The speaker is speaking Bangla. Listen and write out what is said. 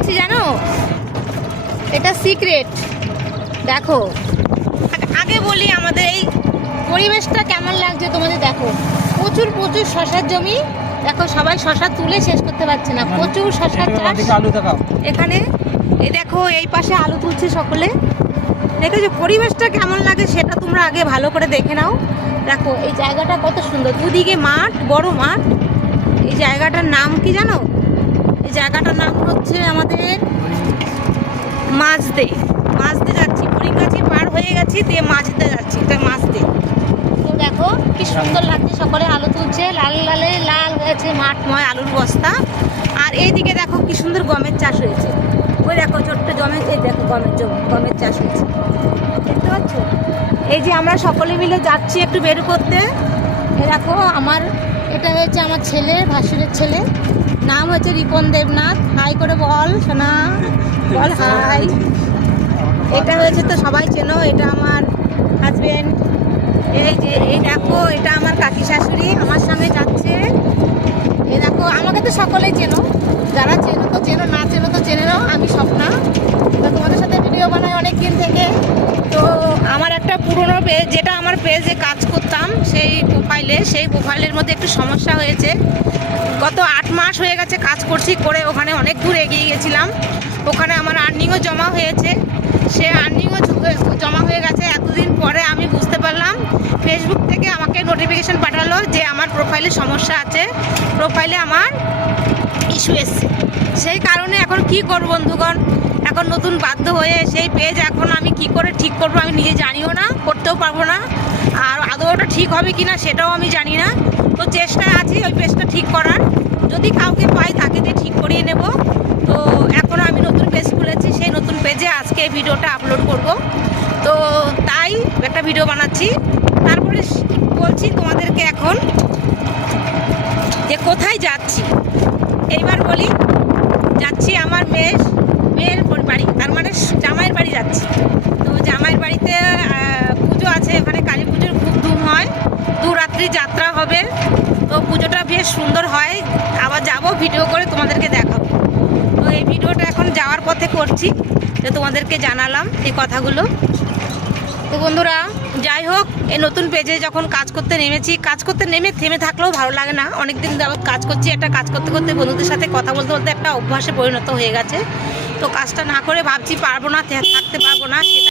যাচ্ছি জানো, এটা সিক্রেট। দেখো আগে বলি আমাদের এই পরিবেশটা কেমন লাগছে তোমাদের। দেখো প্রচুর প্রচুর শশার জমি। দেখো সবাই শশা তুলে শেষ করতে পারছে না, প্রচুর শশার চাষ এখানে। এই দেখো এই পাশে আলু তুলছে সকলে। দেখেছো পরিবেশটা কেমন লাগে সেটা তোমরা আগে ভালো করে দেখে নাও। দেখো এই জায়গাটা কত সুন্দর, দুদিকে মাঠ, বড় মাঠ। এই জায়গাটার নাম কি জানো? এই জায়গাটার নাম হচ্ছে আমাদের মাঝদে। মাঝদে যাচ্ছি, হরিণগাছি পার হয়ে গেছি, দিয়ে মাঝদে যাচ্ছি, তাই মাঝদে। তো দেখো কি সুন্দর লাগছে, সকলে আলু তুলছে, লাল লালে লাল হয়েছে মাঠময় আলুর বস্তা। আর এইদিকে দেখো কি সুন্দর গমের চাষ হয়েছে। ওই দেখো ছোট্ট জমের, এই দেখো গমের চাষ হয়েছে, দেখতে পাচ্ছ? এই যে আমরা সকলে মিলে যাচ্ছি একটু বের করতে। এই দেখো আমার, এটা হয়েছে আমার ছেলে, ভাসুরের ছেলে, নাম হচ্ছে রিপন দেবনাথ। হাই করে বল সোনা, বল হাই। এটা হয়েছে তো সবাই চেনো, এটা আমার হাজবেন্ড। এই যে এই দেখো এটা আমার কাকি শাশুড়ি আমার সঙ্গে যাচ্ছে। এই দেখো আমাকে তো সকলেই চেনো, যারা চেনো তো চেনো, না চেনো তো চেনে নাও। আমি স্বপ্না, তো তোমাদের সাথে ভিডিও বানাই অনেক দিন থেকে। তো আমার একটা পুরনো পেজ, যেটা আমার পেজে কাজ করতাম সেই প্রোফাইলের মধ্যে একটু সমস্যা হয়েছে। গত 8 মাস হয়ে গেছে কাজ করছি, করে ওখানে অনেক দূর এগিয়ে গেছিলাম। ওখানে আমার আর্নিংও জমা হয়েছে, সে আর্নিংও জমা হয়ে গেছে। এতদিন পরে আমি বুঝতে পারলাম, ফেসবুক থেকে আমাকে নোটিফিকেশান পাঠালো যে আমার প্রোফাইলে সমস্যা আছে, প্রোফাইলে আমার ইস্যু এসছে। সেই কারণে এখন কি করব বন্ধুগণ, এখন নতুন বাধ্য হয়ে সেই পেজ এখন আমি কি করে ঠিক করব আমি নিজে জানিও না, করতেও পারবো না। আর আদৌ ওটা ঠিক হবে কি না সেটাও আমি জানি না। তো চেষ্টায় আছি ওই পেজটা ঠিক করার, যদি কাউকে পাই তাকে দিয়ে ঠিক করিয়ে নেব। তো এখন আমি নতুন পেজ খুলেছি, সেই নতুন পেজে আজকে এই ভিডিওটা আপলোড করব। তো তাই একটা ভিডিও বানাচ্ছি। তারপরে বলছি তোমাদেরকে এখন যে কোথায় যাচ্ছি। এইবার বলি, যাচ্ছি আমার মেয়ের বাড়ি, তার মানে জামাইয়ের বাড়ি যাচ্ছি। তো জামাইয়ের বাড়িতে পুজো আছে, ওখানে কালী পুজোর খুব ধুম হয়, 2 রাত্রি যাত্রা হবে। তো পুজোটা বেশ সুন্দর হয়। আবার যাব, ভিডিও করে তোমাদেরকে দেখাবো। তো এই ভিডিওটা এখন যাওয়ার পথে করছি, তো তোমাদেরকে জানালাম এই কথাগুলো। তো বন্ধুরা যাই হোক, এই নতুন পেজে যখন কাজ করতে নেমেছি, কাজ করতে নেমে থেমে থাকলেও ভালো লাগে না। অনেকদিন যাবত কাজ করছি, একটা কাজ করতে করতে বন্ধুদের সাথে কথা বলতে বলতে একটা অভ্যাসে পরিণত হয়ে গেছে। তো কাজটা না করে ভাবছি পারবো না, থাকতে পারবো না, সেটা